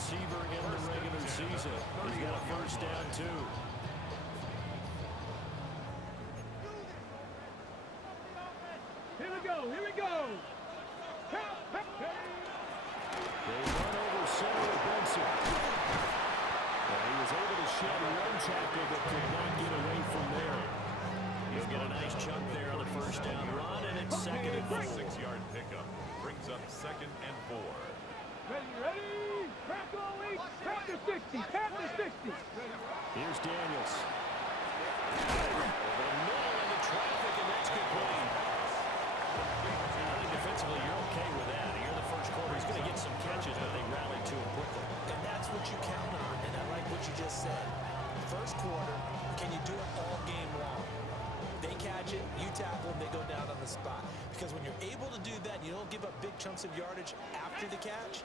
receiver in the regular season. He's got a first down, too. Here we go. Here we go. They run over center with Benson. He was able to shed one tackle but could not get away from there. He'll get a nice chunk there on the first down run, and it's second and 4. 6-yard pickup brings up 2nd and 4. Ready? Crack all week. Crack the 60. Crack the 60. Here's Daniels. Over the middle into traffic, and that's complete. I think defensively you're okay with that. You're the first quarter. He's going to get some catches, but they rallied to him quickly. And that's what you count on, and I like what you just said. First quarter, can you do it all game long? They catch it, you tackle them, they go down on the spot. Because when you're able to do that, you don't give up big chunks of yardage after the catch.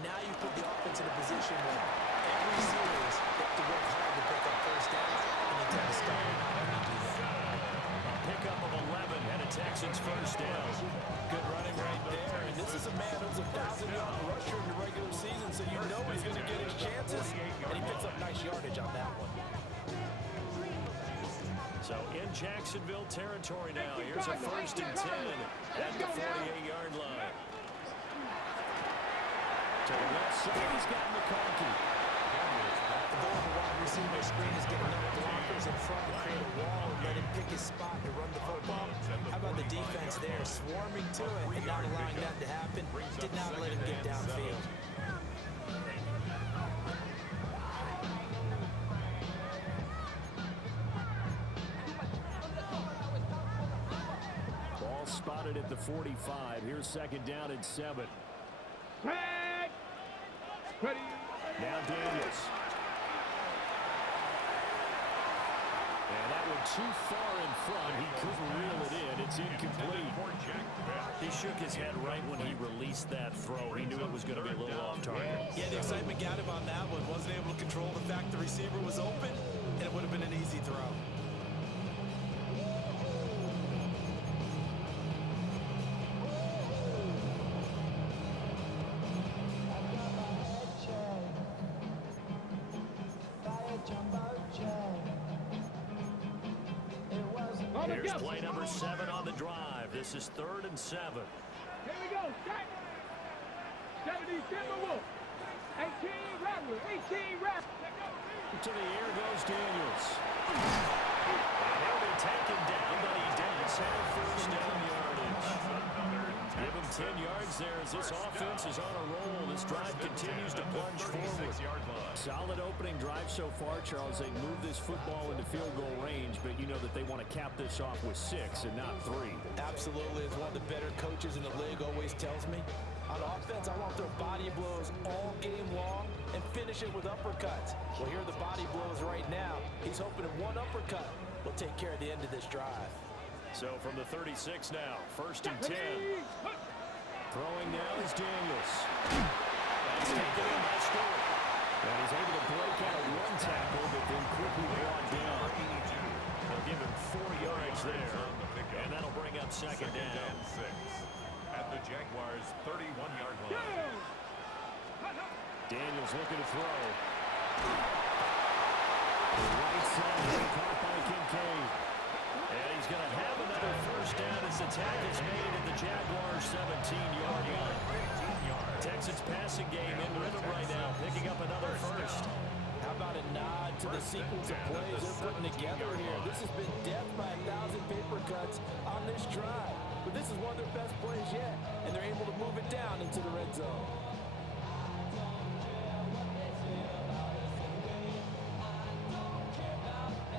Now you put the offense in a position where every series they have to work hard to pick up first downs, and they tend to start when they do that. A pickup of 11 and a Texans first down. Good running right there. And this is a man who's a 1,000-yard rusher in the regular season, so you know he's going to get his chances. And he picks up nice yardage on that one. So in Jacksonville territory now. Here's a first and 10 at the 48-yard line. To the left side, he's got McConkey. The goal of the wide receiver screen is get enough blockers in front to create a wall and let him pick his spot to run the football. How about the defense there, swarming to it and not allowing that to happen? Did not let him get downfield. Ball spotted at the 45. Here's second down and 7. Ready? Now Daniels. And that one too far in front. He couldn't reel it in. It's incomplete. He shook his head right when he released that throw. He knew it was going to be a little off target. Yeah, the excitement got him on that one. Wasn't able to control the fact the receiver was open, and it would have been an easy throw. Here's play number 7 on the drive. This is 3rd and 7. Here we go. 77 Wolf. 18 Rattler. 18 Rattler. To the air goes Daniels. And he'll be taken down, but he does have first down yardage. Give him 10 yards there as this offense is on a roll. This drive continues to plunge forward. Solid opening drive so far, Charles. They move this football into field goal range, but you know that they want to cap this off with 6 and not 3. Absolutely. As one of the better coaches in the league always tells me, on offense, I want their body blows all game long and finish it with uppercuts. Well, here are the body blows right now. He's hoping that one uppercut will take care of the end of this drive. So from the 36 now, 1st and 10. Throwing now is Daniels. That's taken in by Stewart. And he's able to break out one tackle, but then quickly brought down. They'll give him 4 yards there, and that'll bring up second down. 6 at the Jaguars' 31-yard line. Daniels looking to throw. The right side caught by Kincaid. And he's going to have another first down as the tackle's made at the Jaguars' 17-yard line. Texans passing game in rhythm right now, picking up another first. How about a nod to the sequence of plays they're putting together here? This has been death by 1,000 paper cuts on this drive. But this is one of their best plays yet, and they're able to move it down into the red zone.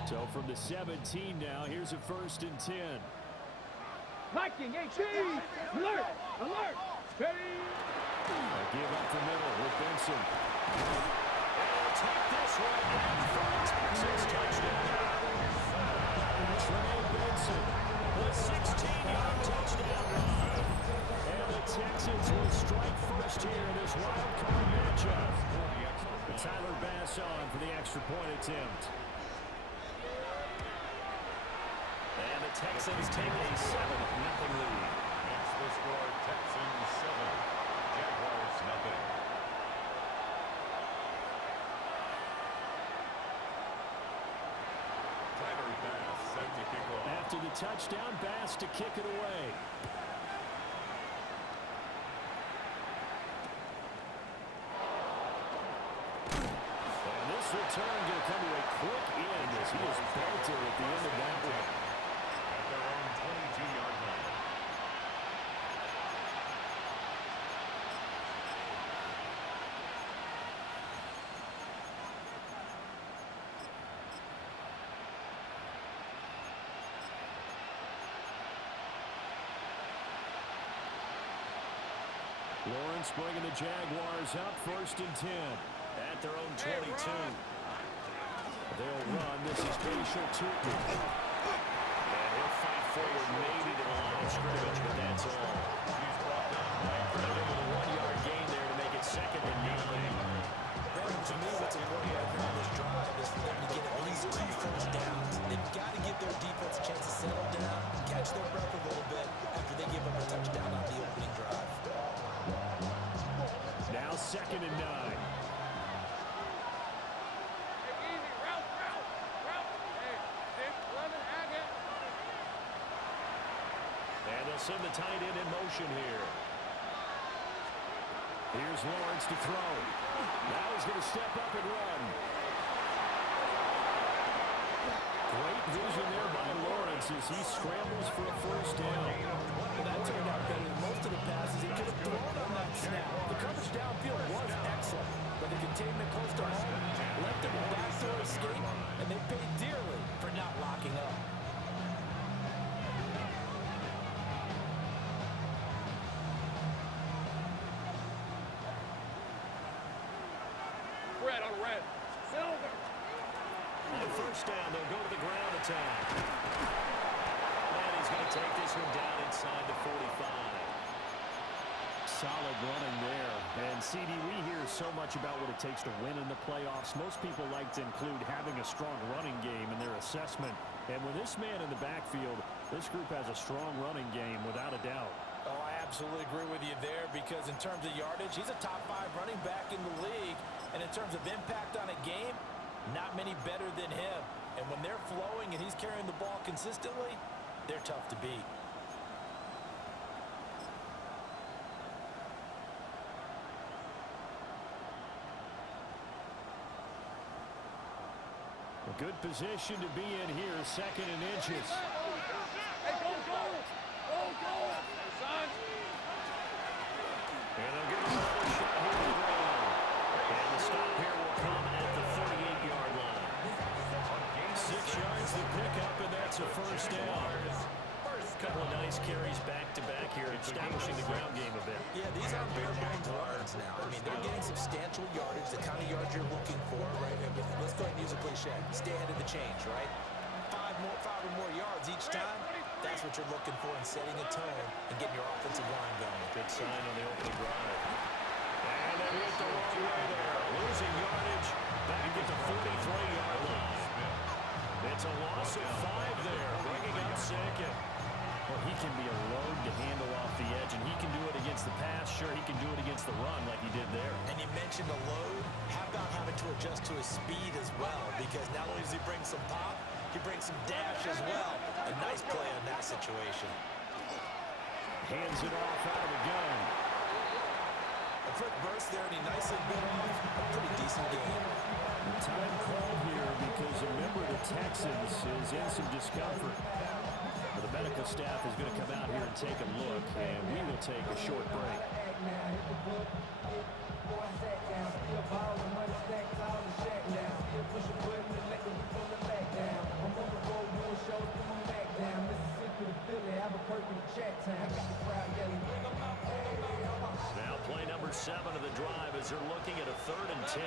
So from the 17 now, here's a 1st and 10. Liking, 18. Alert. Alert. Ready? A give up the middle with Benson. And take this one down for a Texans touchdown. Trey Benson, the 16-yard touchdown run. And the Texans will strike first here in this wild card matchup. Tyler Bass on for the extra point attempt. And the Texans take a 7-0 lead. It's the score, Texans 7, Jaguars 0. to the touchdown pass to kick it away. And this return going to come to a quick end as he is belted at the end of that one. At their own 22-yard line. Lawrence bringing the Jaguars up 1st and 10 at their own 22. They'll run. This is Facial Tootin. And he'll fight forward maybe to the line of scrimmage, but that's all. He's brought down by They'll give him a 1-yard gain there to make it 2nd and 9. Brandon, to me, what's important right here on this drive is for them to get at least 2 first downs. They've got to give their defense a chance to settle down, catch their breath a little bit after they give them a touchdown on the opening drive. Now 2nd and 9. And they'll send the tight end in motion here. Here's Lawrence to throw. Now he's going to step up and run. Great vision there by Lawrence as he scrambles for a first down. Well, that turned out better than most of the passes he could have thrown on that snap. The coverage downfield was excellent, but the containment close to home left him a backdoor escape, and they paid dearly for not locking up. Red on red. Silver. On first down, they'll go to the ground attack. And he's going to take this one down inside the 45. Solid running there. And, CD, we hear so much about what it takes to win in the playoffs. Most people like to include having a strong running game in their assessment. And with this man in the backfield, this group has a strong running game without a doubt. Oh, I absolutely agree with you there because in terms of yardage, he's a top 5 running back in the league. And in terms of impact on a game, not many better than him. And when they're flowing and he's carrying the ball consistently, they're tough to beat. A good position to be in here, 2nd and inches. Hey, go, go! Go, go! Son! And they'll give him another shot here to the ground. And the stop here will come at the 38-yard line. 6 yards to pick up, and that's a first down. A couple of nice carries back-to-back here, establishing the ground game a bit. Yeah, these aren't bare bones runs now. I mean, they're getting substantial yardage, the kind of yards you're looking for, right? Let's go ahead and use a cliche. Stay ahead of the change, right? 5 or more yards each time. That's what you're looking for in setting a tone and getting your offensive line going. Good sign on the opening drive. And they went the wrong way there. Losing yardage back at the 43-yard line. It's a loss of 5 there, bringing up 2nd. Well, he can be a load to handle off the edge, and he can do it against the pass. Sure, he can do it against the run like he did there. And you mentioned a load. How about having to adjust to his speed as well? Because not only does he bring some pop, he brings some dash as well. A nice play on that situation. Hands it off out of the gun. A quick burst there, and he nicely bit off a pretty decent game. Time called here because a member of the Texans is in some discomfort. The medical staff is going to come out here and take a look, and we will take a short break. Now play number 7 of the drive as they're looking at a 3rd and 10.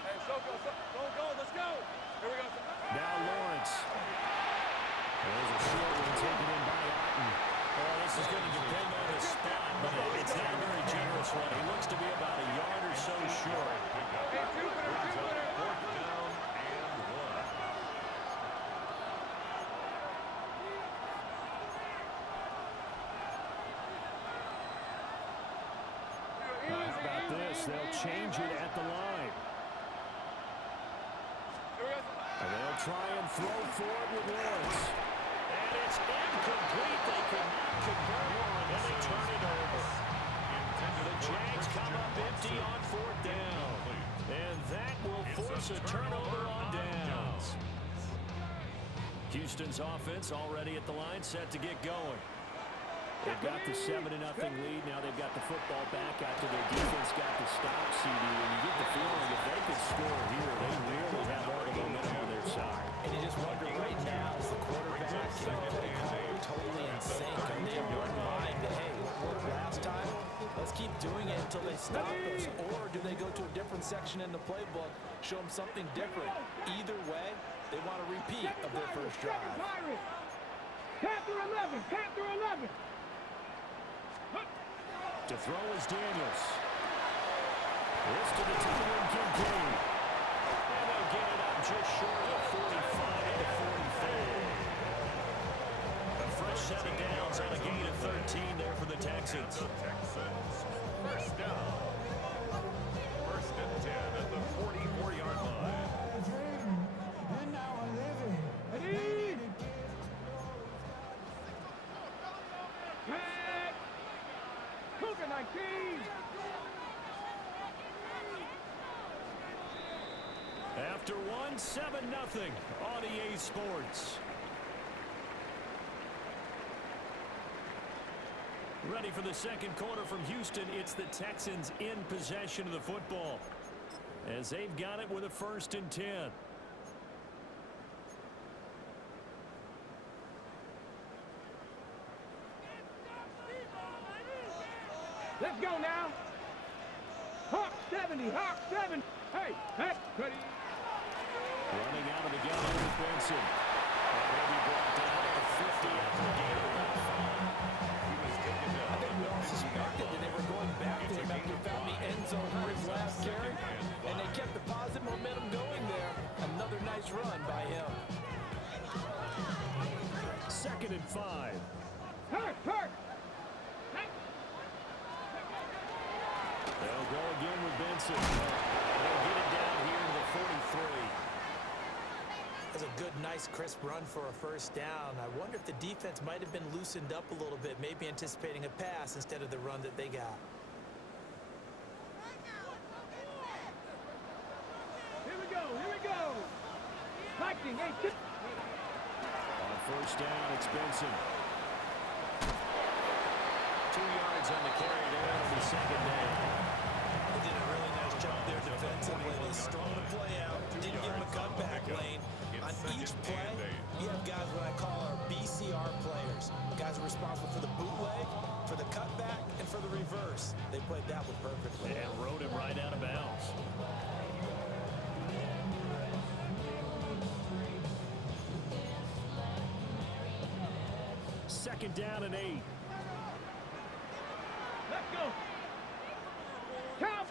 Hey, so go, let's go. Here we go. Now Lawrence. There's a short one taken in by Otten. Oh, this is going to depend on the spot, but it's not a very generous one. He looks to be about a yard or so short. Hey, Jupiter. 4th down and 1. How about this? They'll change it at the line. And they'll try and throw for it with Lawrence. And it's incomplete. They could not convert, and they turn it over. The Jags come up empty on fourth down. And that will force a turnover on downs. Houston's offense already at the line, set to get going. They've got the 7-0 lead. Now they've got the football back after their defense got the stop, CD. And you get the feeling if they could score here, they really have all the momentum on their side. And you just wonder right now, is the quarterback totally in sync? Are they in one mind that, hey, what worked last time? Let's keep doing it until they stop us. Or do they go to a different section in the playbook, show them something different? Either way, they want a repeat of their first drive. Panther 11, Panther 11. To throw is Daniels. This to the tight end, Kincaid. And they'll get it up just short of 45 to 44. A fresh set of downs on a gain of 13 there for the Texans. First down. First and 10 at the 44-yard line. Ready? Back. Cougar 19. After one, 7-0 on EA Sports. Ready for the second quarter from Houston. It's the Texans in possession of the football as they've got it with a 1st and 10. Let's go now. Hawk 70, Hawk 7. Hey, hey, ready? Running out of the gun with Benson. And he'll be brought down at the 50 after a gain of about 5. He was taken down. I think we all suspected that they were going back to him after he found the end zone for his last carry. And they kept the positive momentum going there. Another nice run by him. 2nd and 5. Hurt, hurt. They'll go again with Benson. They'll get it down here to the 43. That's a good, nice, crisp run for a first down. I wonder if the defense might have been loosened up a little bit, maybe anticipating a pass instead of the run that they got. Here we go, here we go. Lightning, hey, tip. On first down, it's Benson. 2 yards on the carry there on the 2nd down. They did a really nice job there defensively. They strung the play out, didn't give him a cutback lane. On each play, you have guys what I call our BCR players. Guys are responsible for the bootleg, for the cutback, and for the reverse. They played that one perfectly. And rode him right out of bounds. Second down and 8. Let's go. Count.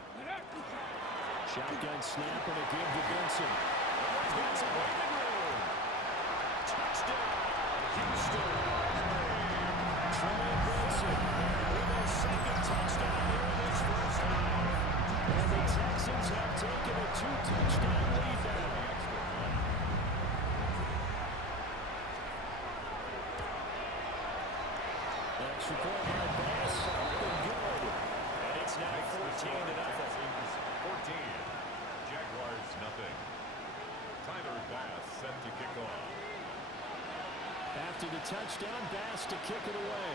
Shotgun snap and a give to Benson. He's got some breathing room. Touchdown, Houston. Trey Benson with a 2nd touchdown here in this first half. And the Texans have taken a 2-touchdown lead now. Extra point by Bass. Up and good. And it's now 14-0. 14. Jaguars nothing. Tyler Bass set to kick off. After the touchdown, Bass to kick it away.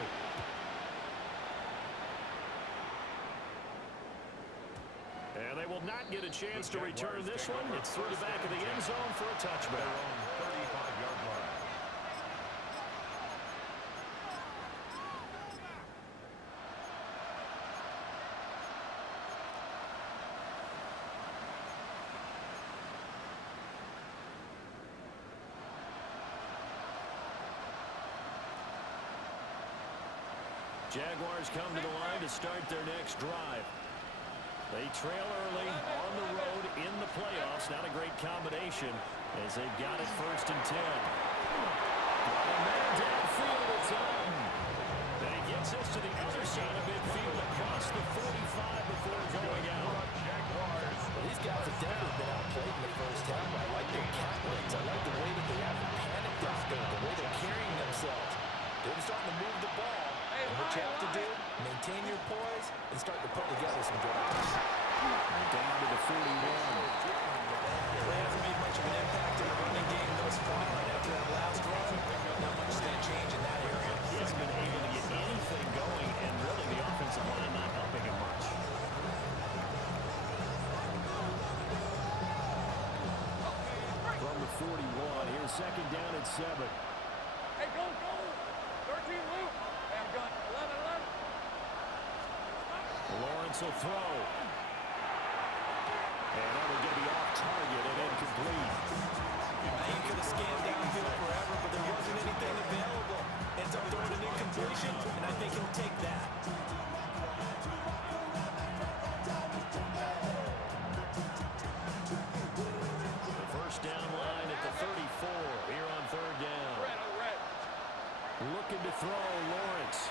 And they will not get a chance to return this one. It's through the back of the end zone for a touchback. 35-yard line. Jaguars come to the line to start their next drive. They trail early on the road in the playoffs. Not a great combination as they've got it 1st and 10. Got a man downfield. It's on. And he gets us to the other side of midfield across the 45 before going out. Well, these guys have definitely been outplayed in the first half. I like their confidence. I like put together some drives. Down to the 41. Well, he hasn't made much of an impact in the running game thus far, and after that last run, not much is going to change in that area. He hasn't been able to get anything going, and really the offensive line not helping him much. From the 41, here's second down at 7. Hey, go, go. 13 Luke. I've got 11. Lawrence will throw. And that will get the off target and incomplete. He could have scanned downfield forever, but there wasn't anything available. Ends up throwing an incompletion, and I think he'll take that. The first down line at the 34 here on third down. Looking to throw, Lawrence.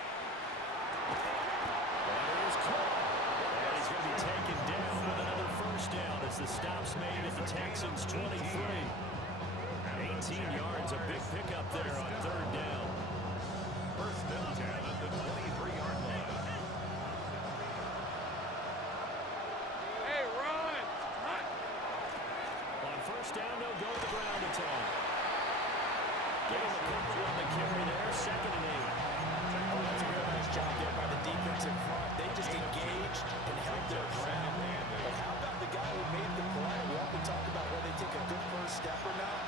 That is caught. And he's going to be taken down with another first down as the stop's made at the Texans' 23. 18 yards, a big pickup there on third down. First and 10 at the 23-yard line. Hey, run. On first down, they'll go to the ground attack. Give him a couple on the carry there, second and 8. Oh, that's a real nice job there by the defensive front. They just engaged and held their ground. But how about the guy who made the play? We often talk about whether they take a good first step or not.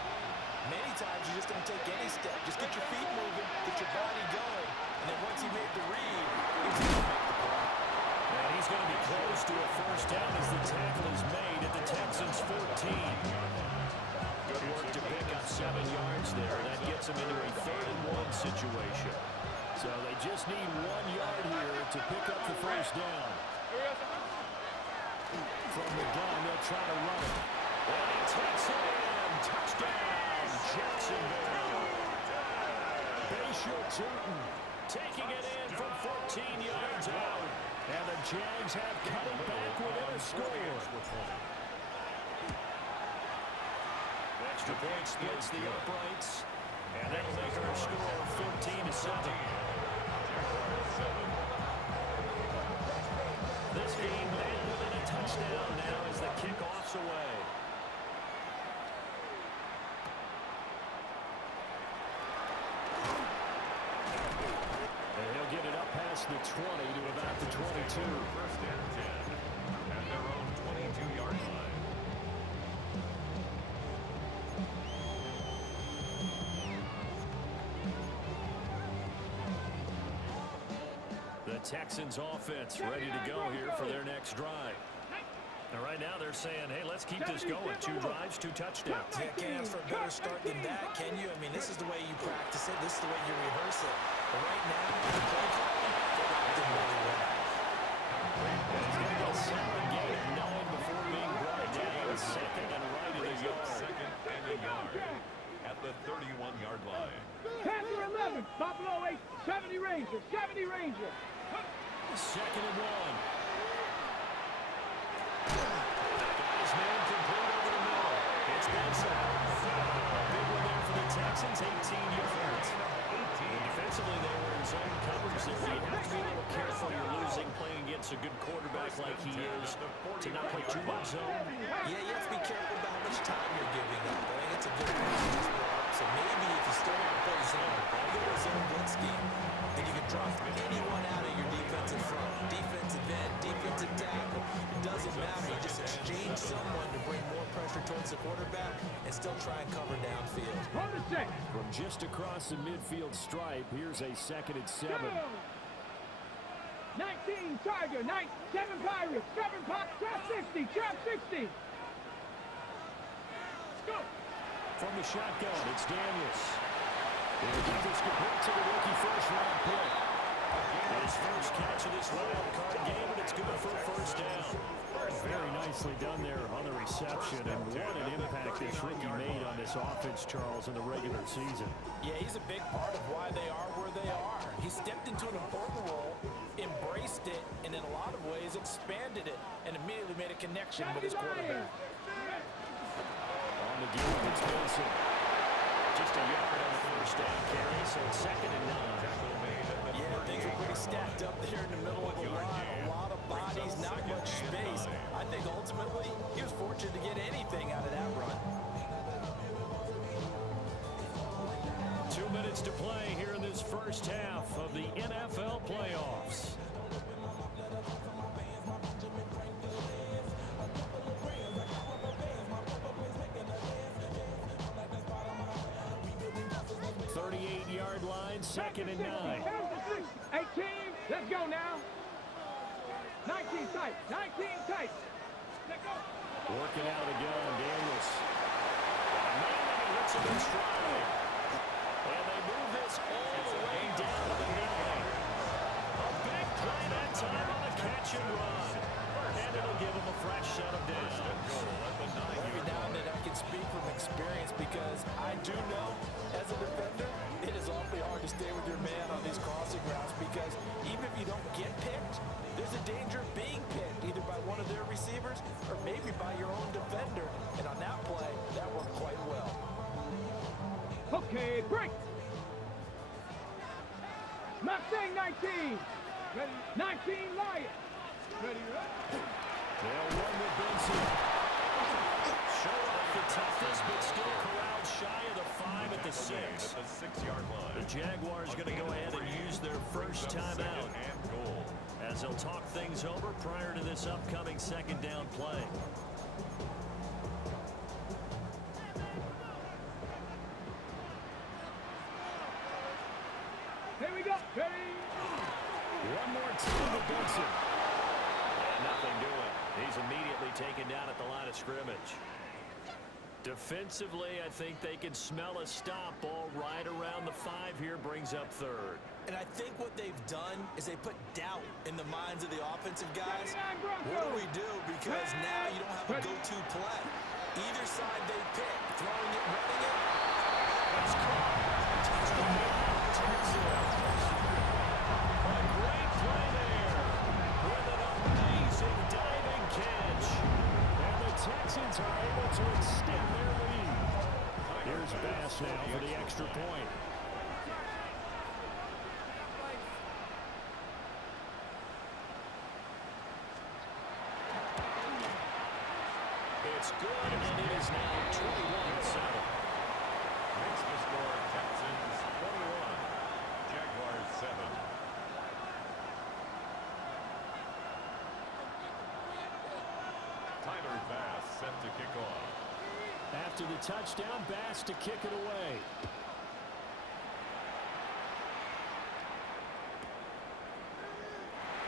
Many times you just don't take any step. Just get your feet moving, get your body going, and then once he made the read, it's easy to make the play. And he's going to be close to a first down as the tackle is made at the Texans' 14. Good work to pick up 7 yards there. That gets him into a 3rd-and-1 situation. So they just need 1 yard here to pick up the first down. From the gun, they'll try to run it. And he takes it in. Touchdown, Jacksonville. Bayshore Tootin taking it in from 14 yards out. And the Jags have cut it back within a score. Extra point splits the uprights. And that'll make our score 14-7. This game ended within a touchdown now as the kickoff's away. And he'll get it up past the 20 to about the 22. First and 10 at their own 22-yard line. The Texans offense ready to go here for their next drive. And right now they're saying, hey, let's keep this going. 2 drives, 2 touchdowns. Yeah, can't ask for a better start than that, can you? I mean, this is the way you practice it. This is the way you rehearse it. But right now, the play calling, they did really well. He's going to go 7 gain of 9 before being brought down. Second and right of the yard. Second and a yard at the 31-yard line. Panther 11. Buffalo 8. 70 Ranger. 70 Ranger. Second and 1. Guy's man complete over the middle. It's Benson. A big one there for the Texans, 18 yards. And defensively, they were in zone coverage there. You have to be a little careful. You're losing playing against a good quarterback like he is to not play too much zone. Yeah, you have to be careful about how much time you're giving up. I think it's a good point you just brought up. So maybe if you still want to play zone, regular zone blitz scheme, then you can drop anyone out of your defensive front. Defensive end, defensive tackle. It doesn't matter. You just exchange someone to bring more pressure towards the quarterback and still try and cover downfield. Hold the check. From just across the midfield stripe, here's a second and 7. 19 Tiger. 7 Pirates. 7 Pirates. Trap 60. Trap 60. Go. From the shotgun, it's Daniels. He'll get this complete to the rookie first-round pick. His first catch of this wild card game, and it's good for a first down. Very nicely done there on the reception, and what an impact this rookie made on this offense, Charles, in the regular season. Yeah, he's a big part of why they are where they are. He stepped into an important role, embraced it, and in a lot of ways expanded it, and immediately made a connection with his quarterback. On the game, it's Wilson. Just a yard on the first down carry, so it's second and 9. Yeah, things were pretty stacked up there in the middle of the line. A lot of bodies minutes to play here in this first half of the NFL playoffs. Yard line, 2nd and 9. 18, let's go now. 19 tight, 19 tight. Let's go. Working out again, Daniels. And hits him in stride. And they move this all the way down to the 9. A big play that time on the catch and run. And it'll give him a fresh set of downs. Every now and then I can speak from experience because I do know, as a defender, it is awfully hard to stay with your man on these crossing routes because even if you don't get picked, there's a danger of being picked either by one of their receivers or maybe by your own defender. And on that play, that worked quite well. Okay, break. Mustang 19. Ready? 19 Lion. Ready? They'll run with Benson. Show off the toughness, but still corralled shy of the 5 at the 6. At the 6-yard line. The Jaguars going to go ahead and use their first timeout as they'll talk things over prior to this upcoming 2nd down play. Here we go. Ready? One more time with Benson. And nothing doing. He's immediately taken down at the line of scrimmage. Defensively, I think they can smell a stop. Ball right around the 5 here, brings up 3rd. And I think what they've done is they put doubt in the minds of the offensive guys. What do we do? Because now you don't have a go-to play. Either side they pick, throwing it, running it. That's caught. A great play there with an amazing diving catch. And the Texans are able to extend their lead. Here's Bass now for the extra point. It's good, and it is now 21-7. Makes the score Texans 21, Jaguars 7. Tyler Bass set to kick off. After the touchdown, Bass to kick it away.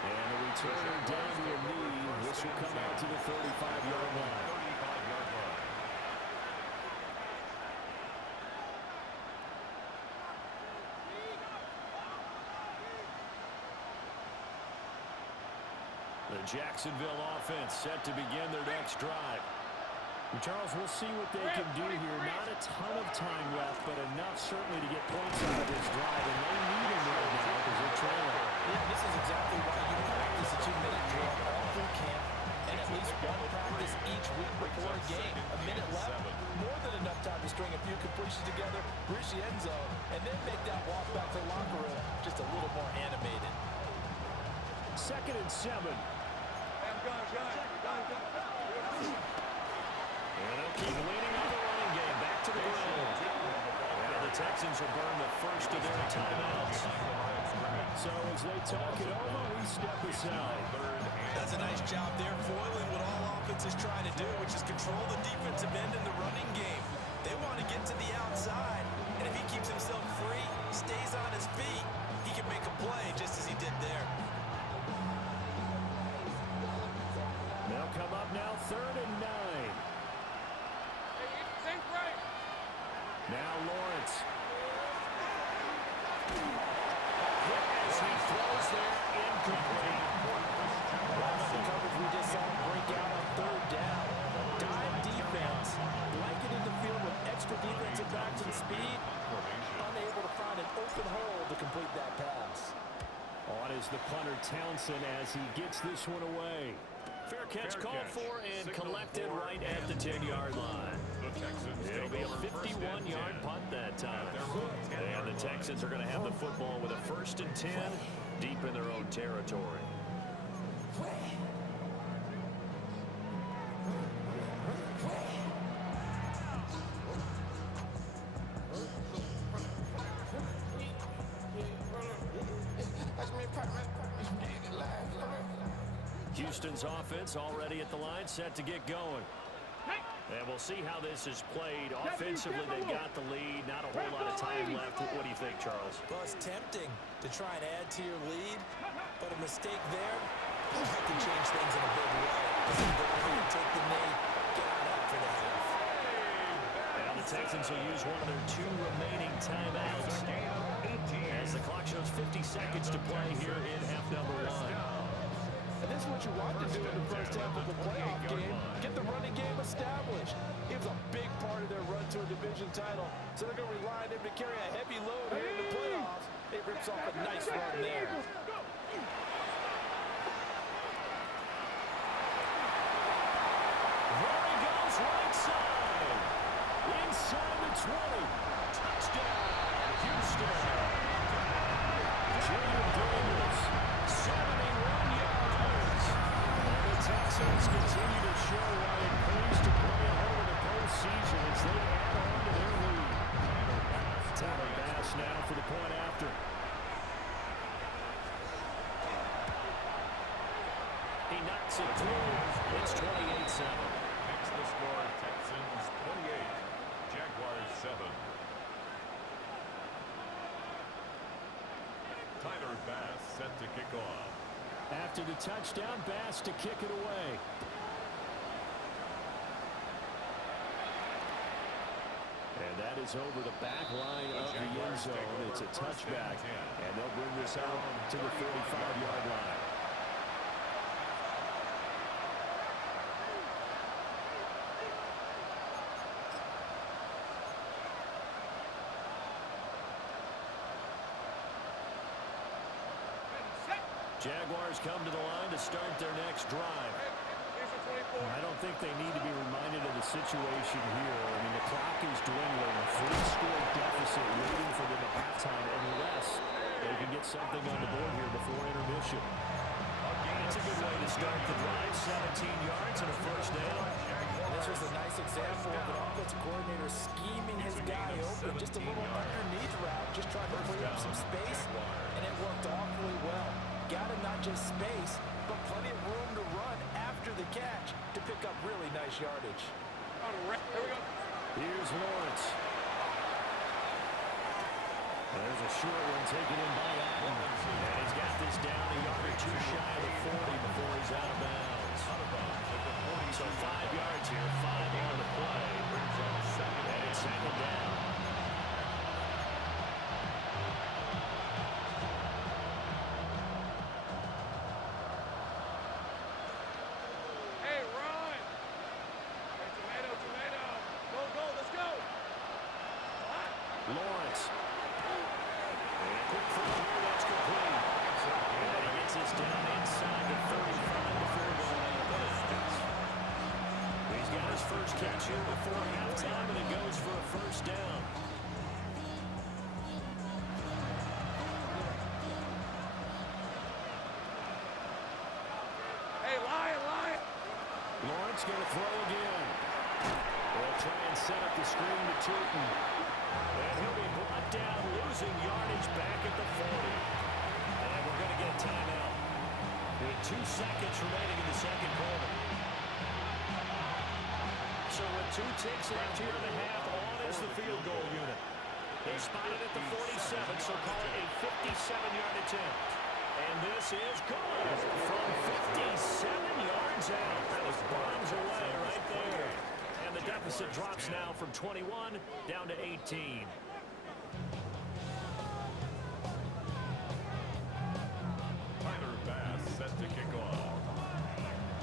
And a returner down to a knee. This will come out to the 35-yard line. 35-yard line. The Jacksonville offense set to begin their next drive. And Charles, we'll see what they can do here. Not a ton of time left, but enough certainly to get points out of this drive. And they need him right now because they're trailing. Yeah, this is exactly why you practice a 2-minute drill all through camp and at least one practice each week before a game. A minute left, more than enough time to string a few completions together, reach the end zone, and then make that walk back to the locker room just a little more animated. 2nd and 7. And they'll keep leaning on the running game. Back to the ground. And the Texans will burn the first of their timeouts. So as they talk it over, we step aside. That's a nice job there, foiling what all offense is trying to do, which is control the defensive end in the running game. They want to get to the outside, and if he keeps himself free, stays on his feet, he can make a play just as he did there. They'll come up now 3rd and 9. Now Lawrence. As he throws there, incomplete. The coverage we just saw break out on 3rd down. Dime defense, blanketed the field with extra defensive backs and speed, unable to find an open hole to complete that pass. On is the punter Townsend as he gets this one away. Fair catch called for and collected right at the 10-yard line. It'll be a 51-yard punt that time. And the Texans are going to have the football with a 1st and 10 deep in their own territory. Houston's offense already at the line, set to get going. And we'll see how this is played. Offensively, they got the lead. Not a whole lot of time left. What do you think, Charles? Well, it's tempting to try and add to your lead, but a mistake there, that can change things in a big way. Just go ahead and take the knee, get on out for the half. And the Texans will use one of their 2 remaining timeouts as the clock shows 50 seconds to play here in half number 1. And this is what you want to do in the first half of a playoff game. Get the running game established. It was a big part of their run to a division title. So they're going to rely on him to carry a heavy load here in the playoffs. It rips off a nice run there. There he goes, right side. Inside the 20. Touchdown, Houston. Junior Daniels, 71 yards. And the Texans continue to show why it pays to play at home in the postseason as they add on to their lead. Tyler Bass now for the point after. He knocks it through. It's 28-7. Makes the score Texans 28, Jaguars 7. Tyler Bass set to kick off. After the touchdown, Bass to kick it away. And that is over the back line of the end zone. It's a touchback, and they'll bring this out to the 45-yard line. Jaguars come to the line to start their next drive. I don't think they need to be reminded of the situation here. I mean, the clock is dwindling. A 3-score deficit waiting for them at halftime unless they can get something on the board here before intermission. That's a good way to start the drive. 17 yards and a first down. This was a nice example of an offensive coordinator scheming his guy open. Just a little underneath route, just trying to free up some space, and it worked awfully well. Got him not just space, but plenty of room to run after the catch to pick up really nice yardage. Here we go. Here's Lawrence. There's a short one taken in by Allen. And he's got this down a yard or 2 shy of the 40 before he's out of bounds. So 5 yards here, 5 on the play. And it's second down. Hey, run. Hey, tomato. Go, let's go. Lawrence. And quick throw here, that's complete. And he gets this down inside the 35 before going out of bounds. He's got his first catch here before halftime, and it goes for a first down. Hey, lion. Lawrence going to throw again. They'll try and set up the screen to Tootin. And he'll be brought down, losing yardage back at the 40. And we're going to get a timeout. With 2 seconds remaining in the second quarter. So with 2 ticks left here in the half, on is the field goal unit. They spotted at the 47, so call it a 57-yard attempt. And this is good from 57 yards out. That was bombs away right there. And the deficit drops now from 21 down to 18. Tyler Bass set to kick off.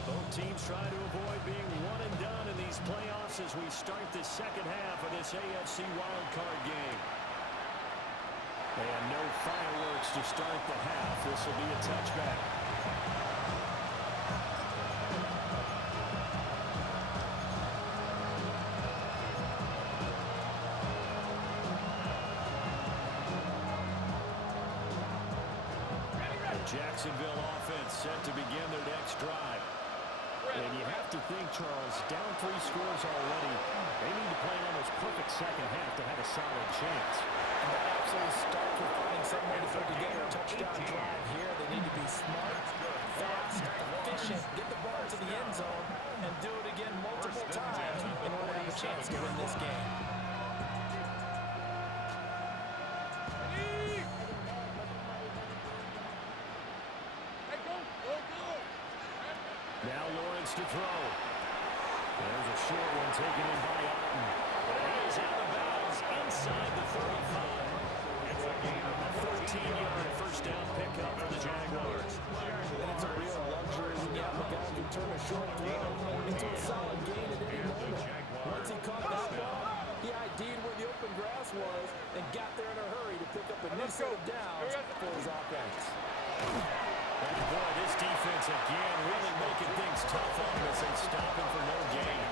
Both teams try to avoid being one and done in these playoffs as we start the second half of this AFC wildcard game. And no fireworks to start the half. This will be a touchback. The Jacksonville offense set to begin their next drive. And you have to think, Charles, down 3 scores already. They need to play an almost perfect second half to have a solid chance. And that absolutely starts with finding some way to put together a touchdown drive here. They need to be smart, fast, efficient, chance to win this game. Now Lawrence to throw. There's a short one taken in by Alton. But he is out of bounds inside the 35. It's a gain of 14-yard first down pickup for the Jaguars. And it's a real luxury when you have a guy who can turn a short throw into a solid gain at any moment. Once he caught that ball, he ID'd where the open grass was and got there in a hurry to pick up a new set of downs for his offense. And boy, this defense again really making things tough on him as they stop him for no gain.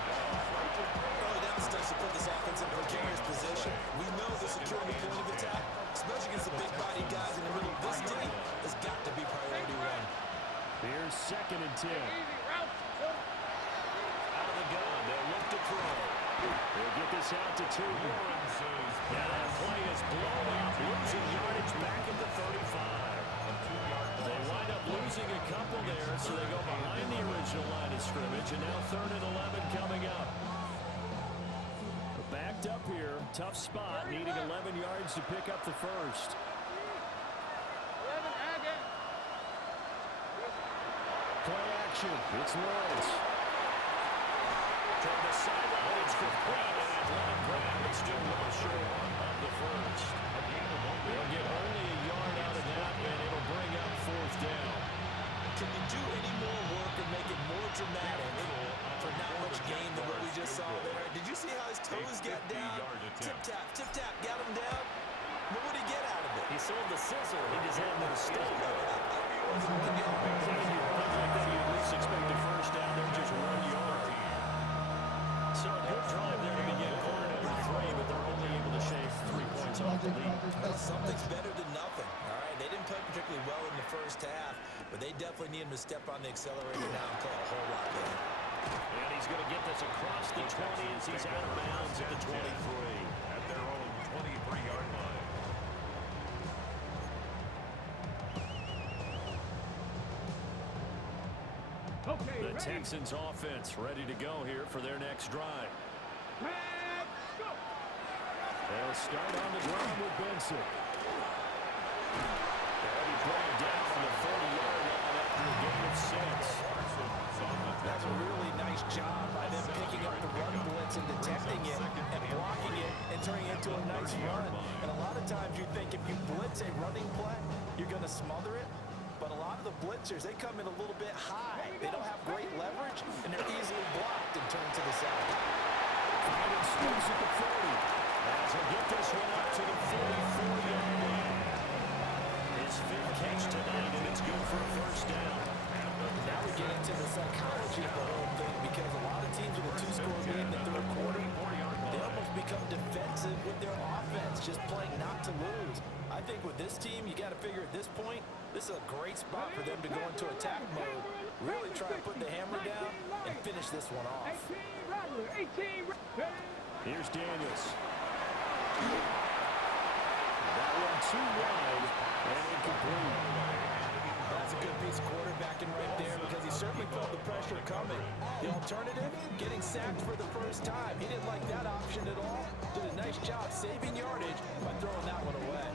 Early down starts to put this offense in a precarious position. We know the securing the point of attack, especially against the big body guys in the middle of this team, has got to be priority one. Here's 2nd and 10. Out of the gun, they'll look to throw. They'll get this out to 2. Yeah, that play is blown up, losing yardage back at the 35. They wind up losing a couple there, so they go behind the original line of scrimmage, and now 3rd and 11 coming up. Backed up here, tough spot, needing 11 yards to pick up the first. Play action, it's Lawrence. Toward the sideline, it's complete, and athletic grab, it's still well short of the first. They'll get only a yard out of that, and it'll bring up 4th down. Can you do any more work and make it more dramatic for not much gain than what we just saw there? Did you see how his toes got down? Tip tap, got him down. What would he get out of it? He sold the sizzle. He just had no stake. He wasn't 1 yard. Like that, you at least expect a first down there, just 1 yard. So a good drive there to begin quarter number 3, but they're only able to shave 3 points off the lead. Well, something's better than nothing. All right, they didn't play particularly well in the first half, but they definitely need him to step on the accelerator now and play a whole lot better. And he's going to get this across the 20 as he's out of bounds at the 23. at their own 23-yard line. Okay, The ready? Texans offense ready to go here for their next drive. Let's go. They'll start on the ground with Benson. And he put him down on the 40-yard line after a gain of 6. That's a really nice job by them picking up the run blitz and detecting it and blocking it and turning it into a nice run. And a lot of times you think if you blitz a running play, you're going to smother it. But a lot of the blitzers, they come in a little bit high. They don't have great leverage, and they're easily blocked and turned to the side. Finding space at the 40. As he'll get this one up to the 44-yard line. His 5th catch tonight, and it's good for a first down. Now we get into the psychology of the whole thing because a lot of teams with a 2-score lead in the 3rd quarter, they almost become defensive with their offense, just playing not to lose. I think with this team, you got to figure at this point, this is a great spot for them to go into attack mode, really try to put the hammer down and finish this one off. 18. Here's Daniels. That one too wide and incomplete. That's a good piece of quarterbacking right there because he certainly felt the pressure coming. The alternative, getting sacked for the first time. He didn't like that option at all. Did a nice job saving yardage by throwing that one away.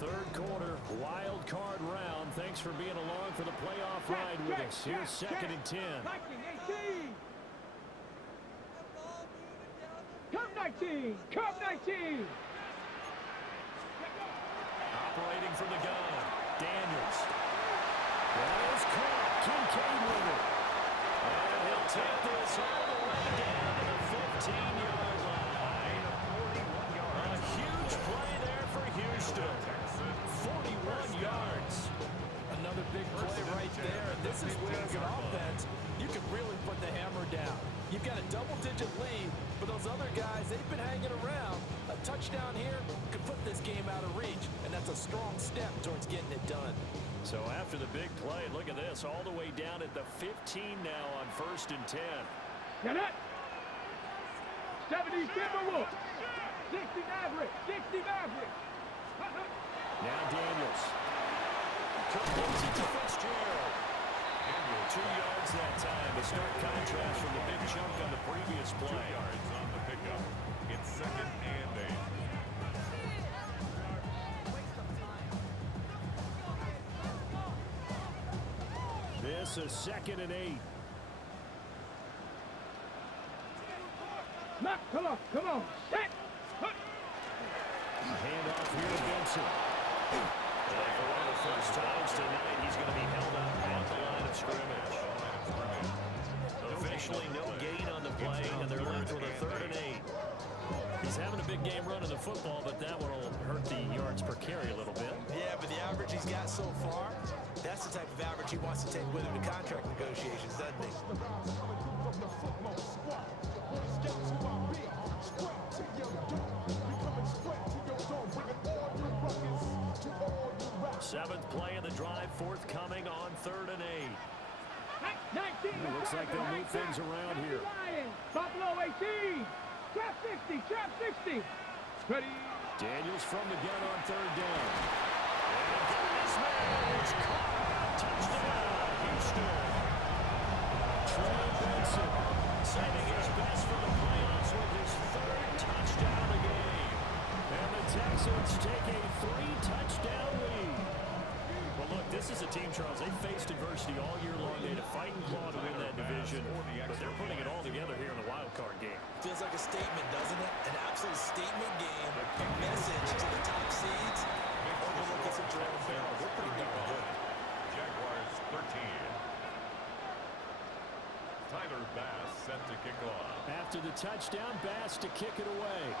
Third quarter, wild card round. Thanks for being along for the playoff ride with us. Here's 2nd and 10. 19, 18. Come 19. Come 19. Operating from the gun, Daniels. That is caught. Kincaid with it. And he'll take this all the way down to the 15-yard line. A huge play there for Houston. 41 yards. Another big play right there. And this is where, as an offense, you can really put the hammer down. You've got a double-digit lead, but those other guys, they've been hanging around. A touchdown here could put this game out of reach, and that's a strong step towards getting it done. So after the big play, look at this, all the way down at the 15 now on 1st and 10. Now that 70 Timberwolves. 60 Maverick. 60 Maverick. Now Daniels. Completes it to Fitzgerald. 2 yards that time. A stark contrast from the big chunk on the previous play. 2 yards on the pickup. It's 2nd and 8. This is 2nd and 8. Knock, come on. Set. Hand off here to Benson. And for one of the first times tonight, he's going to be held up at the line of scrimmage. Officially no gain on the play, and they're left with a 3rd and 8. He's having a big game running the football, but that one will hurt the yards per carry a little bit. Yeah, but the average he's got so far, that's the type of average he wants to take with him to contract negotiations, doesn't he? 7th play of the drive, forthcoming on 3rd and 8. 19. Looks like they'll move things around here. Buffalo 18. Trap 60. Trap 60. Ready. Daniels from the gun on 3rd down. And this man is caught. Touchdown, Houston. Trey Benson saving his best for the playoffs with his 3rd touchdown of the game. And the Texans take a 3-touchdown lead. Well, look, this is a team, Charles, they faced adversity all year long. They had to fight and claw to win that division, but they're putting it all together here in the wild card game. Feels like a statement, doesn't it? An absolute statement game. A message to the top seeds. Overlook us at Jerome Barrow. We're pretty darn good. Jaguars 13. Tyler Bass set to kick off. After the touchdown, Bass to kick it away.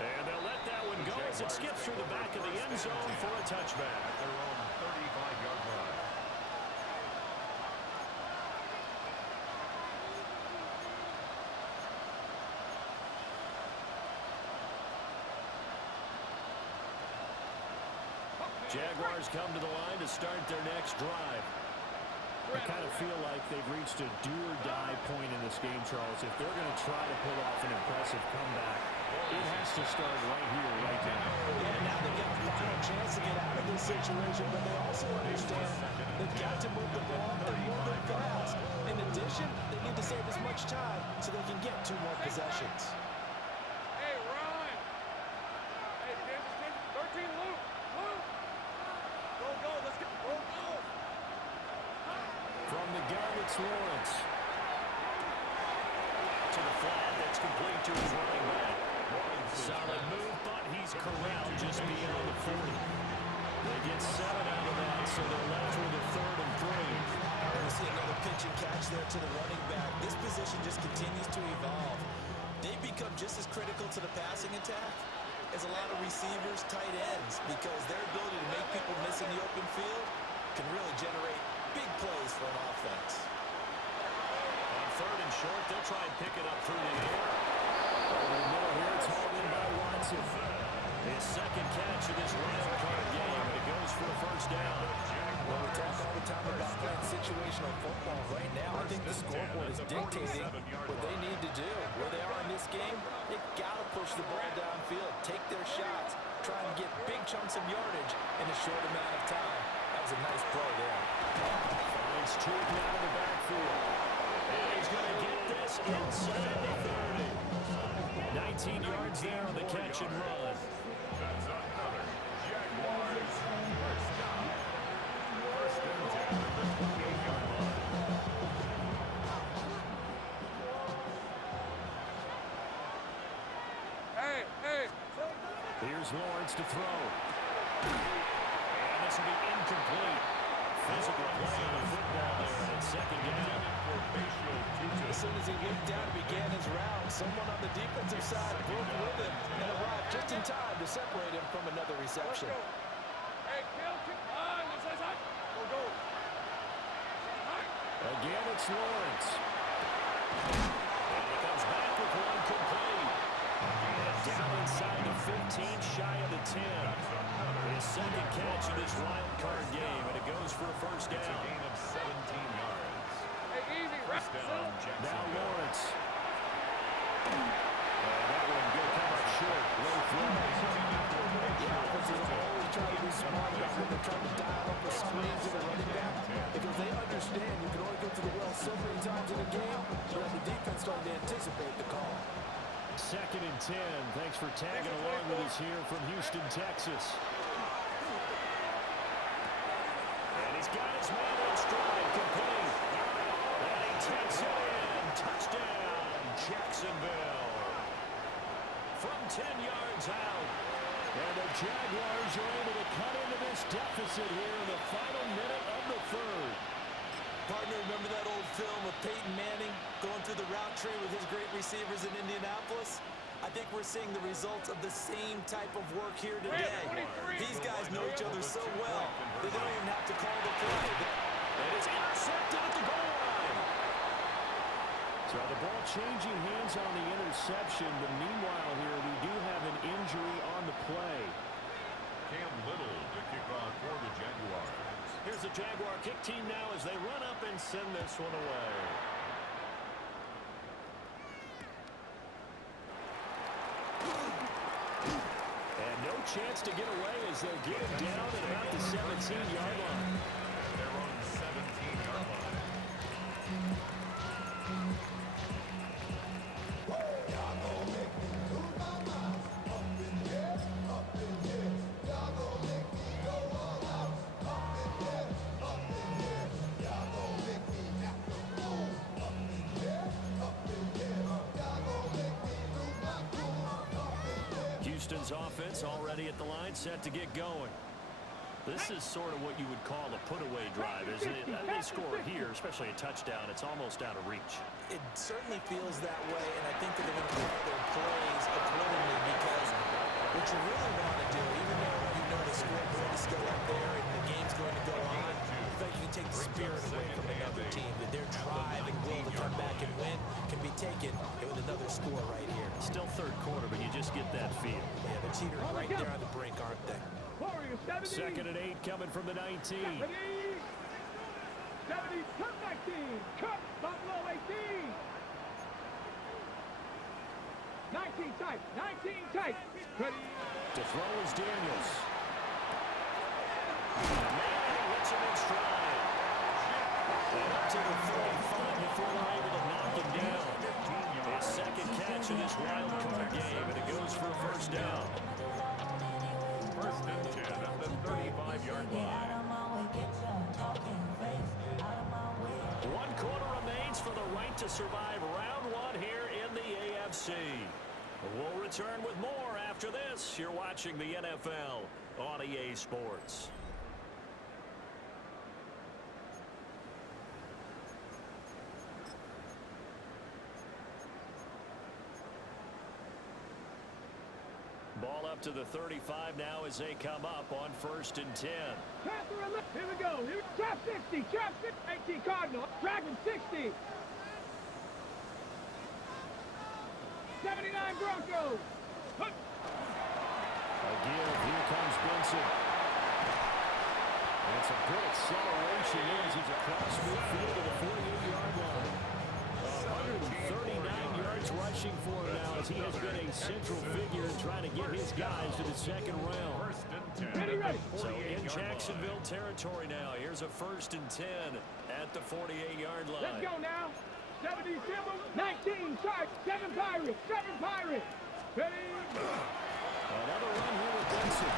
And they'll let that one go as it skips through the back of the end zone for a touchback. Their own 35-yard line. Jaguars come to the line to start their next drive. I kind of feel like they've reached a do-or-die point in this game, Charles. If they're going to try to pull off an impressive comeback, it has to start right here, right now. Yeah, now they've got the final chance to get out of this situation, but they also understand they've got to move the ball and move it fast. In addition, they need to save as much time so they can get 2 more possessions. Hey, Ron. Hey, 13, Luke. Go. Let's go. Go. From the gun, it's Lawrence. To the flat, that's complete to his running back. Solid move, but he's corralled just beyond the 40. They get 7 out of that, so they're left with a 3rd and 3. We see another pitch and catch there to the running back. This position just continues to evolve. They become just as critical to the passing attack as a lot of receivers, tight ends, because their ability to make people miss in the open field can really generate big plays for an offense. On 3rd and short, they'll try and pick it up through the air. Over the middle here, it's hauled in by Watson. His 2nd catch of this wild card game, and it goes for a 1st down. Well, we talk all the time about playing situational football. Right now, I think the scoreboard is dictating what they need to do. Where they are in this game, they've got to push the ball downfield, take their shots, try and get big chunks of yardage in a short amount of time. That was a nice play there. Finds Tootin out of the backfield. And he's going to get this inside the 30. 19 yards there on the catch and run. That's another Jaguars 1st down. 1st and 10 at the 28-yard line. Hey. Here's Lawrence to throw. And this will be incomplete. Physical play on the football there, and it's 2nd down. As soon as he looked down and began his round, someone on the defensive side broke with him and arrived just in time to separate him from another reception. Hey, Kill. Go. Again, it's Lawrence. And he comes back with one complete. And down inside the 15, shy of the 10. His 2nd catch of this wild card game, and it goes for a 1st down. It's a gain of 17 yards. Hey, easy. First down, Now Jacksonville. Lawrence. That one good, come up short. Low throw. Offenses always try to be smart about when they're trying to dial up the screens of the running back, because they understand you can only go to the well so many times in a game, but the defense starting to anticipate the call. 2nd and 10. Thanks for tagging along with us here from Houston, Texas. And he's got his man in stride, complete. And he takes it in. Touchdown, Jacksonville. From 10 yards out. And the Jaguars are able to cut into this deficit here in the final minute of the 3rd. Partner, remember that old film of Peyton Manning going through the route tree with his great receivers in Indianapolis? I think we're seeing the results of the same type of work here today. These guys know each other so well that they don't even have to call the play. And it's intercepted at the goal line. So the ball changing hands on the interception, but meanwhile here we do have an injury on the play. Cam Little to kick off for the Jaguars. Here's the Jaguar kick team now as they run up and send this one away. And no chance to get away as they'll get it down at about the 17-yard line. They're on the 17-yard line. Houston's offense already at the line, set to get going. This is sort of what you would call a put-away drive, isn't it? They score here, especially a touchdown. It's almost out of reach. It certainly feels that way, and I think that they're going to call their plays accordingly, because what you really want to do, even though you know the scoreboard is still up there and the game's going to go on, I think you can take the spirit away from another team, that their drive and will to come back and win can be taken with another score right here. Still 3rd quarter, but you just get that feel. Yeah, they're teetering right there on the brink, aren't they? Warriors 70. 2nd and 8 coming from the 19. 70. 70. Cut 19. Cut Buffalo 18. 19 tight. 19 tight. Ready. To throw is Daniels. Manning hits him in stride. And up to the 45 before they're able to knock him down. His 2nd catch in this wild card game, and it goes for a 1st down. First and 10 at the 35-yard line. 1 quarter remains for the right to survive round 1 here in the AFC. We'll return with more after this. You're watching the NFL on EA Sports. Ball up to the 35 now as they come up on 1st and 10. Here we go. Here, trap 60. Trap 60. 18 Cardinal. Dragon 60. 79 Broncos. A give. Here comes Benson. And it's a good acceleration as he's across midfield to the 48-yard line. 139 yards rushing for him now as he has been a central figure in trying to get his guys to the 2nd round. First and 10 at the So in 48-yard Jacksonville territory now. Here's a 1st and 10 at the 48-yard line. Let's go now. 70 Symbol. 19 Sharks. 7 Pirates. 7 Pirates. Ready. Another run here with Benson.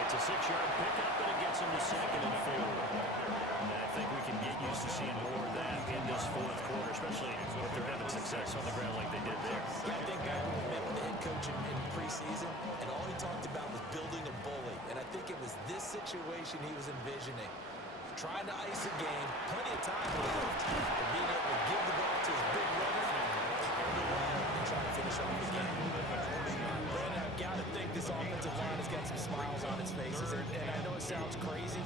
It's a 6-yard pickup, and it gets him to 2nd and 4. And I think we can get used to seeing more of that in this 4th quarter, especially if they're having success on the ground like they did there. Yeah, I think back when we met with the head coach in preseason, and all he talked about was building a bully. And I think it was this situation he was envisioning. Trying to ice a game, plenty of time left, but being able to give the ball to his big runner, turn away, and try to finish off the game. Brandon, I've got to think this offensive line has got some smiles on its faces, and I know it sounds crazy,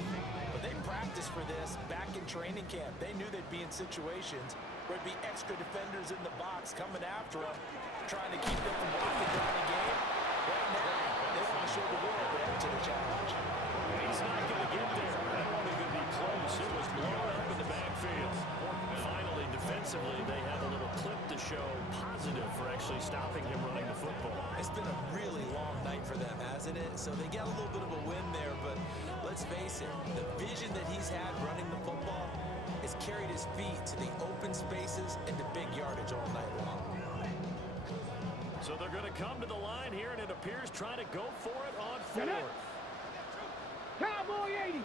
but they practiced for this back in training camp. They knew they'd be in situations where there'd be extra defenders in the box coming after them, trying to keep them from walking down the game. Right now, they want to show the world they're up to the challenge. He's not going to get there. That won't even be close. It was blown up in the backfield. offensively, they have a little clip to show positive for actually stopping him running the football. It's been a really long night for them, hasn't it? So they got a little bit of a win there, but let's face it, the vision that he's had running the football has carried his feet to the open spaces and to big yardage all night long. So they're going to come to the line here, and it appears trying to go for it on fourth. Cowboy 80.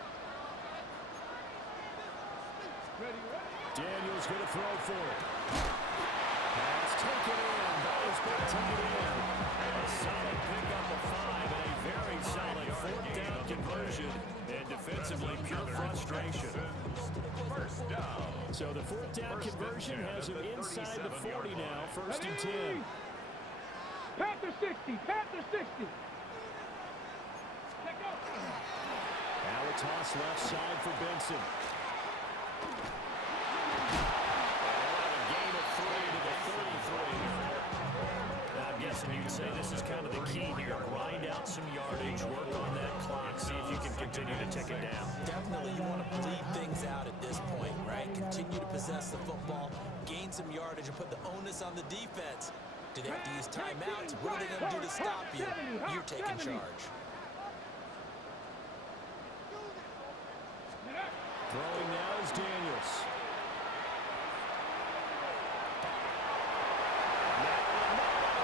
Daniels going to throw for it. Pass taken in. That has been taken in. A solid pickup of 5 and a very solid fourth down conversion. And defensively, pure frustration. First down. So the fourth down conversion has him inside the 40 now. First and 10. Panther 60. Panther 60. Now a toss left side for Benson. And a gain of 3 to the 33. Now I'm guessing you'd say this is kind of the key here. Grind out some yardage, work on that clock, see if you can continue to tick it down. Definitely you want to bleed things out at this point, right? Continue to possess the football, gain some yardage, and put the onus on the defense. Do they have to use timeouts? What are they going to do to stop you? You're taking charge. Throwing now is Daniels.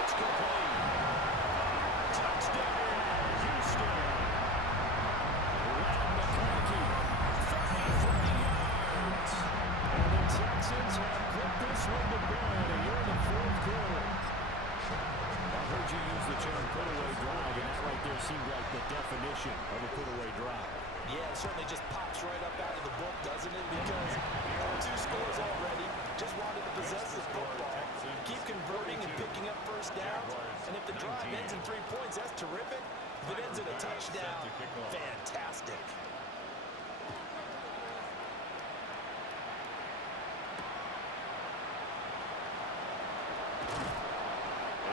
It's complete. Touchdown, Houston. Len McConkey, 33 yards. And the Texans have put this one to bed here in the fourth quarter. I heard you use the term put-away drive, and that right there seemed like the definition of a put-away drive. Yeah, it certainly just pops right up out of the book, doesn't it? Because 2 scores already, just wanted to possess the football, keep converting and picking up first downs. And if the drive ends in 3 points, that's terrific. If it ends in a touchdown, fantastic.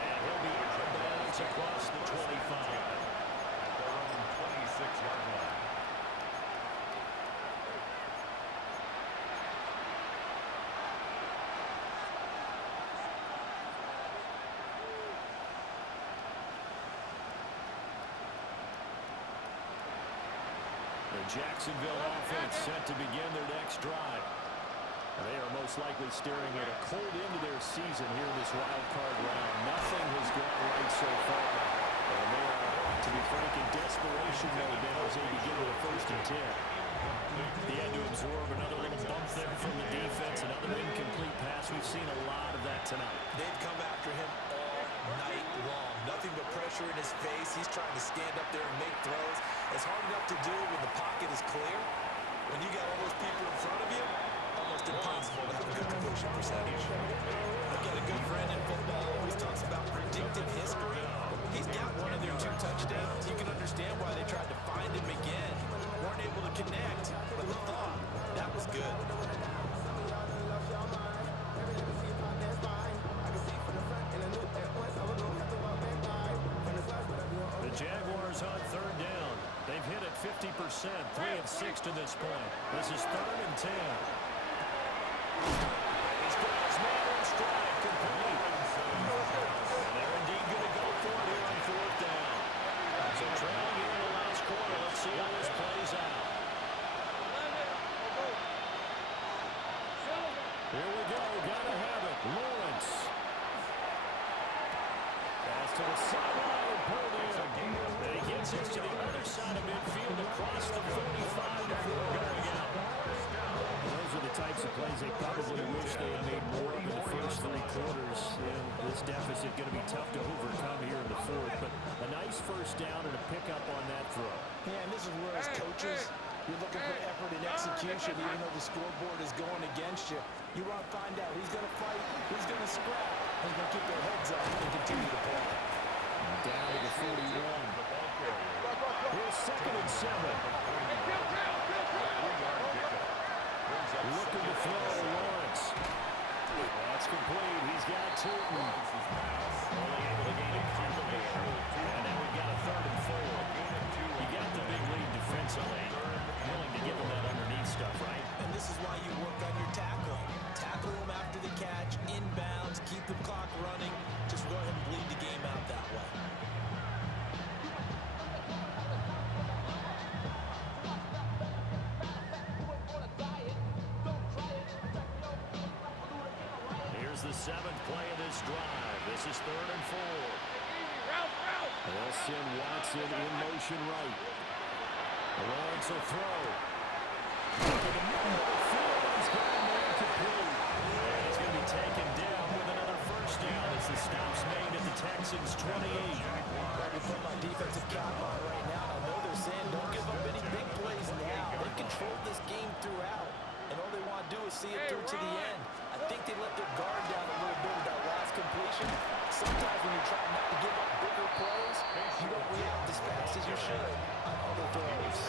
And he'll be out of bounds across the 25. At their own 26-yard line. The Jacksonville offense set to begin their next drive. They are most likely staring at a cold end to their season here in this wild card round. Nothing has gone right so far. And they are, to be frank, in desperation mode now as they begin with a first and 10. He had to absorb another little bump there from the defense, another incomplete pass. We've seen a lot of that tonight. They've come after him all night long. Nothing but pressure in his face. He's trying to stand up there and make throws. It's hard enough to do when the pocket is clear. When you got all those people in front of you, almost impossible to have a good completion percentage. I've got a good friend in football who always talks about predictive history. He's got one of their 2 touchdowns. You can understand why they tried to find him again. Weren't able to connect, but the thought, that was good. The Jaguars on third down. They've hit it 50%, 3 of 6 to this point. This is 3rd and 10. He's got his man in stride, complete. And they're indeed going to go for it here on 4th down. So trailing here in the last quarter. Let's see how this plays out. Here we go. Gotta have it. Lawrence. Pass to the sideline and pulled in. And he gets us to the other side of midfield across the 45 before going out. Those are the types of plays they probably wish they had made more of in the first 3 quarters. And this deficit going to be tough to overcome here in the 4th. But a nice first down and a pickup on that throw. Yeah, and this is where as coaches, you're looking for effort and execution even though the scoreboard is going against you. You want to find out who's going to fight, who's going to scrap, who's going to keep their heads up and continue to play. Down to the 41. Here's 2nd and 7. Looking to throw Lawrence. That's complete. He's got Tootin. Only able to gain a couple here. And now we've got a 3rd and 4. You got the big lead defensively. Willing to give him that underneath stuff, right? And this is why you work on your tackling. Tackle them after the catch. the 7th play of this drive. This is 3rd and 4. They'll send Watson in motion right. Lawrence will throw. Into the middle of the field. He's going there complete. And he's going to be taken down with another first down as the stop's made at the Texans' 28. They put my defensive cap on right now, and I know they're saying don't give up any big plays now. They've controlled this game throughout, and all they want to do is see it through to the end. I think they let their guard down a little bit with that last completion. Sometimes when you're trying not to give up bigger plays, you don't react as fast as you should on other throws.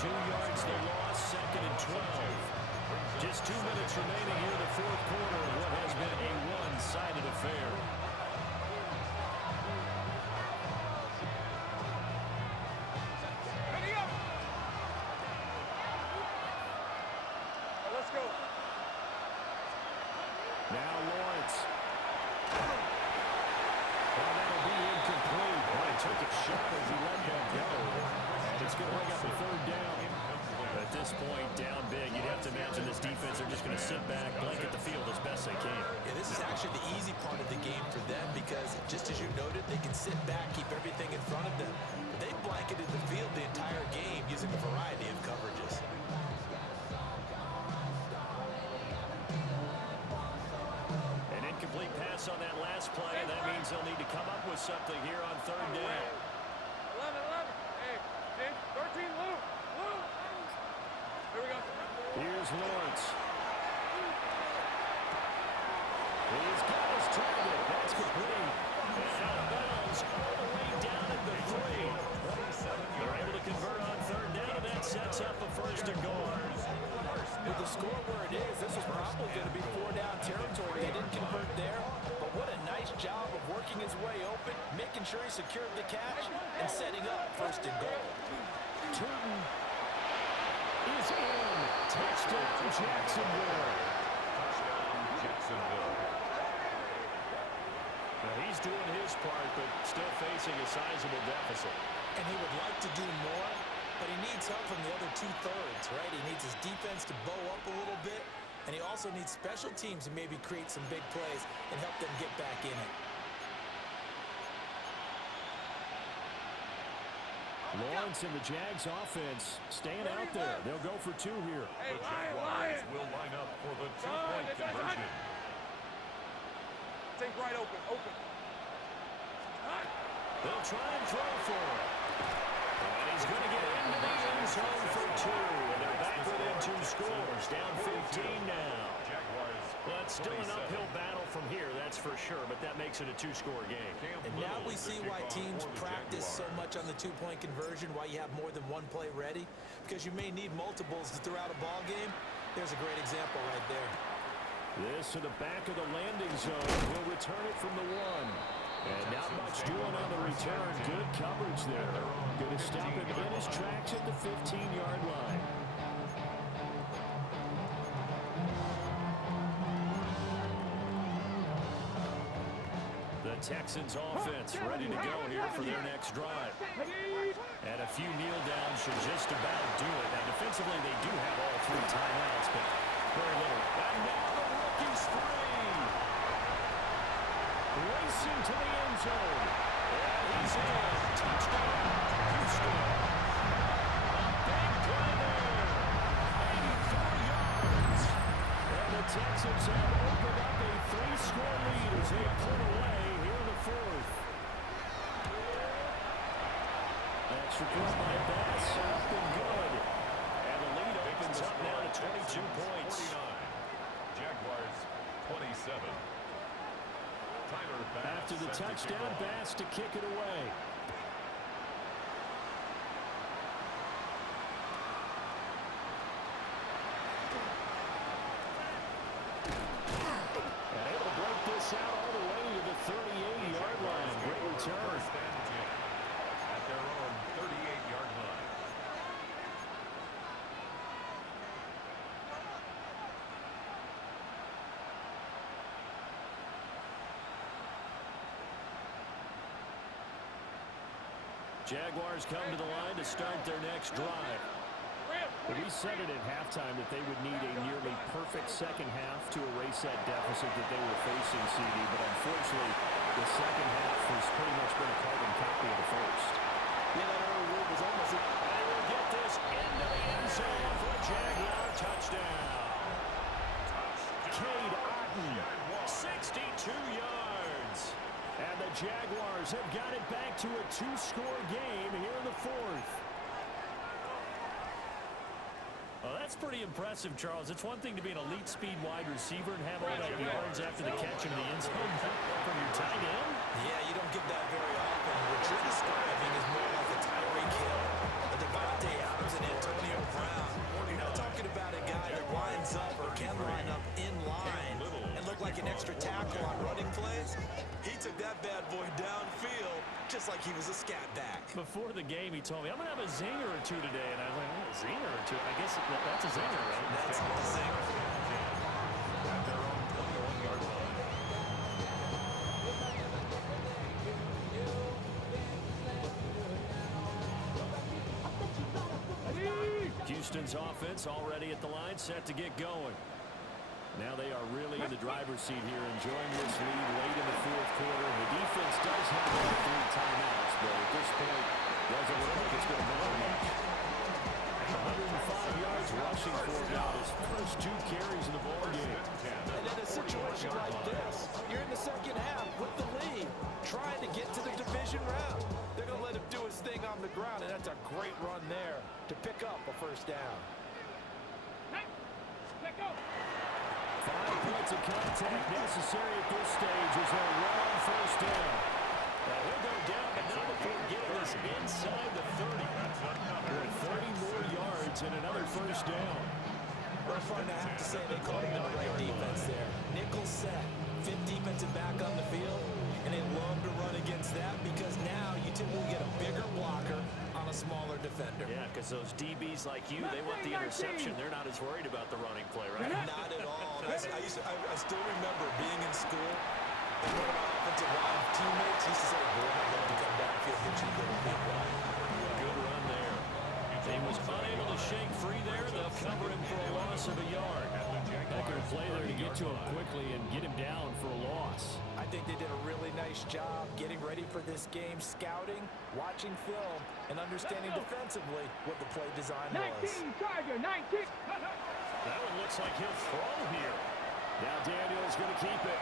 2 yards the loss, 2nd and 12. Just 2 minutes remaining here in the 4th quarter of what has been a one-sided affair. Let's go. Now Lawrence. Well, that'll be incomplete. Boy, he took a shot as he let that go. And it's going to bring up a 3rd down. At this point, down big, you'd have to imagine this defense are just going to sit back, blanket the field as best they can. Yeah, this is actually the easy part of the game for them because, just as you noted, they can sit back, keep everything in front of them. But they blanketed the field the entire game using a variety of coverages. An incomplete pass on that last play, and that means they'll need to come up with something here on 3rd down. 11. Hey, 13, Lou. Here we go. Here's Lawrence. He's got his target. That's complete. And out of bounds all the way down at the 3. They're able to convert on 3rd down, and that sets up a 1st and goal. With the score where it is, this was probably going to be 4-down territory. They didn't convert there, but what a nice job of working his way open, making sure he secured the catch, and setting up 1st and goal. Turton is in. Touchdown, Jacksonville. Now he's doing his part, but still facing a sizable deficit. And he would like to do more, but he needs help from the other 2/3, right? He needs his defense to bow up a little bit, and he also needs special teams to maybe create some big plays and help them get back in it. Lawrence and the Jags offense staying out there. They'll go for 2 here. Hey, The Lion. Jaguars will line up for the 2-point conversion. Take right open. They'll try and throw for it. And he's going to get into the end zone for 2. And they're back within 2 scores. Down 15 now. Jaguars. Well, it's still an uphill battle from here, that's for sure, but that makes it a 2-score game. And now we see why teams practice so much on the 2-point conversion, why you have more than one play ready, because you may need multiples throughout a ball game. There's a great example right there. This to the back of the landing zone. He'll return it from the 1. And not much doing on the return. Good coverage there. Going to stop him in his tracks at the 15-yard line. The Texans offense ready to go here for their next drive. And a few kneel downs should just about do it. Now, defensively, they do have all 3 timeouts, but very little. And now the rookie's free. Racing to the end zone. And he's in. Touchdown, Houston. A big play there. 84 yards. And the Texans have opened up a 3-score lead as they pull away here in the 4th. Extra point by Bass. Up and good. And the lead opens up now to 22 points. 49. Jaguars 27. Tyler Bass. After the touchdown, Bass to kick it away. And able to break this out all the way to the 38-yard line. Great return. First and 10 at their own 38-yard line. Jaguars come to the line to start their next drive. We said it at halftime that they would need a nearly perfect second half enough to erase that deficit that they were facing, CD, but unfortunately, the second half has pretty much been a carbon copy of the first. Yeah, that early lead was almost a... They will get this into the end zone for a Jaguar touchdown. Cade Otton, 62 yards. And the Jaguars have got it back to a two-score game here in the fourth. Well, that's pretty impressive, Charles. It's one thing to be an elite speed wide receiver and have all that yards after the catch into the end zone from your tight end. Yeah, you don't get that very often. What you're describing is more like a Tyreek Hill, a Devontae Adams, and Antonio Brown. You're not talking about a guy that lines up or can line up in line and look like an extra tackle on running plays. He took that bad boy downfield just like he was a scat back. Before the game, he told me, I'm going to have a zinger or two today. And I was like, oh, a zinger or two? I guess that's a zinger, right? That's a zinger. At their own 21-yard line. Houston's offense already at the line, set to get going. Now they are really in the driver's seat here, enjoying this lead late in the fourth quarter. The defense does have only 3 timeouts, but at this point, doesn't look like it's going to matter much. 105 yards rushing for him now, his first 2 carries in the ballgame. And in a situation like this, you're in the second half with the lead, trying to get to the division round. They're going to let him do his thing on the ground, and that's a great run there to pick up a first down. Let go. 5 points of contact necessary at this stage as they run on first down. Now he'll go down, but not before getting this inside the 30. With 30 more yards and another first down. Well, fun to have to say they called him in the right defense there. Nickel set, 5th defensive back on the field, and they love to run against that because now you typically get a bigger blocker on a smaller defender. Yeah, because those DBs like you, they want the interception. They're not as worried about the running play, right? Not at all. And I still remember being in school, and one of my offensive line teammates used to say, boy, I'd love to come downfield and hit you with a big one. Good run there. He was unable to shake free there. They'll cover him for a loss of a yard. Becker play there to get to him quickly and get him down for a loss. I think they did a really nice job getting ready for this game, scouting, watching film, and understanding defensively what the play design 19, was. Tiger, 19. That one looks like he'll throw here. Now Daniel's going to keep it.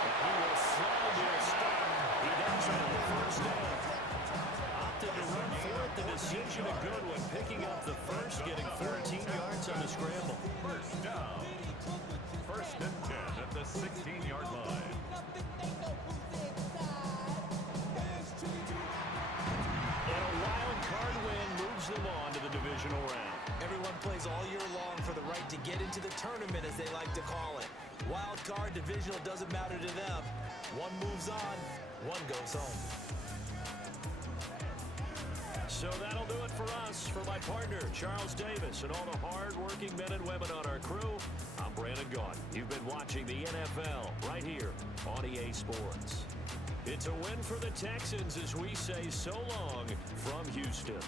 And he will slide to a stop. He does on the first down. Opted to run for it. The decision a good one. Picking up the first, getting 14 yards on the scramble. First down. First and 10 at the 16-yard line. And a wild card win moves them on to the divisional round. Everyone plays all year long for the right to get into the tournament, as they like to call it. Wild card, divisional, doesn't matter to them. One moves on, one goes home. So that'll do it for us. For my partner, Charles Davis, and all the hard-working men and women on our crew, I'm Brandon Gaudin. You've been watching the NFL right here on EA Sports. It's a win for the Texans as we say so long from Houston.